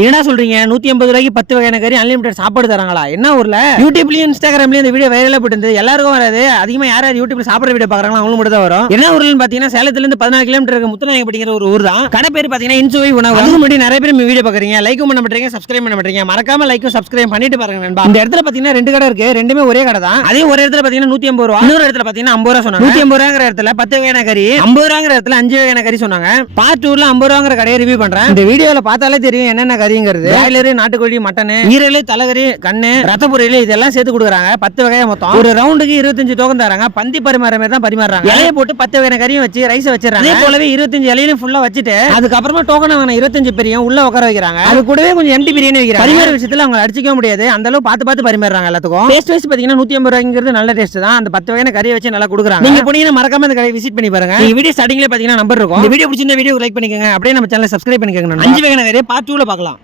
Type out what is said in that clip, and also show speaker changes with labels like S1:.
S1: என்னடா சொல்றீங்க? நூத்தி ஐம்பது ரூபாய்க்கு பத்து வகையான கறி அன்லிமிடெட் சாப்பாடு தராங்களா? என்ன ஊர்ல? யூடியூப்லயும் இன்ஸ்டாகிராம்லயும் இந்த வீடியோ வைரலா போட்டு இருந்தது எல்லாருக்கும் வராது. அதிகமா யார் யார் யூடியூப்ல சாப்பிடுற வீடியோ பாக்குறாங்களோ அவங்களுக்கு மட்டும் தான் வரும். என்ன ஊர்லன்னு பாத்தீங்கன்னா சேலத்துல இருந்து பதினாலு கிலோமீட்டர் இருக்க. முத்துநாயகப்பட்டிங்கிற ஒரு ஊர் தான். கடை பேர் பாத்தீங்கன்னா இன்சுவை உணவு. அதுக்கு முன்னாடி நிறைய பேர் வீடியோ பாக்குறீங்க லைக்கும் பண்ண மாட்டீங்க சப்ஸ்கிரைப் பண்ண மாட்டீங்க. மறக்காம லைக்கும் சப்ஸ்கிரைப் பண்ணிட்டு பாருங்க நண்பா. இந்த இடத்துல பாத்தீங்கன்னா ரெண்டு கடை இருக்கு. ரெண்டுமே ஒரே கடை தான். அதே ஒரு இடத்துல பாத்தீங்கன்னா நூத்தி ஐம்பது ரூபா. இன்னொரு இடத்துல பாத்தீங்கன்னா ஐம்பது ரூபா சொன்னாங்க. நூத்தி ஐம்பது ரூபாங்கிற இடத்துல பத்து வகையான கறி ஐம்பது ரூபாங்கிற இடத்துல அஞ்சு வகையான கறி சொன்னாங்க. பார்ட் டூர்ல ஐம்பது ரூபாங்கிற கடையை ரிவ்யூ பண்றேன். இந்த வீடியோல பார்த்தாலே தெரியும் என்னென்ன கறிங்கிறது. பிராய்லரு நாட்டுக்கோழி மட்டன் ஈரல் தலைகறி கண்ணு ரத்த பொரியல் இதெல்லாம் சேர்த்து கொடுக்குறாங்க. பத்து வகையா மொத்தம். ஒரு ரவுண்டுக்கு இருபத்தஞ்சு டோக்கன் தராங்க. பந்தி பரிமாற மாதிரி தான் பரிமாறாங்க இலையை போட்டு பத்து வகையான கறியும் வச்சு ரைஸ் வச்சிடறாங்க. அதே போலவே இருபத்தஞ்சு இலையிலும் ஃபுல்லா வச்சுட்டு அதுக்கப்புறமா டோக்கன் வாங்கின இருபத்தஞ்சு பேரையும் உள்ள உட்கார வைக்கிறாங்க. அது கூடவே கொஞ்சம் எம்டி பிரியாணி வைக்கிறாங்க. பரிமாற விஷயத்துல அவங்க அடிச்சிக்க முடியாது. அந்த அளவு பார்த்து பார்த்து பரிமாறாங்க எல்லாத்துக்கும். டேஸ்ட் வைஸ் பாத்தீங்கன்னா நூத்தி ஐம்பது ரூபாய்ங்கிறது நல்ல டேஸ்ட் தான். அந்த பத்து வகையான கறியை வச்சு நல்லா கொடுக்குறாங்க. நீங்க போனீங்கன்னா மறக்காம இந்த கடையை விசிட் பண்ணி பாருங்க. இந்த வீடியோ ஸ்டார்டிங்ல பாத்தீங்கன்னா நம்பர் இருக்கும். இந்த வீடியோ பிடிச்சிருந்த வீடியோ லைக் பண்ணிக்கோங்க. அப்படியே நம்ம சேனலை சப்ஸ்கிரைப் பண்ணிக்கோங்க அஞ்சு வகையான கறியை பார்ட் டூல பார்க்கலாம்.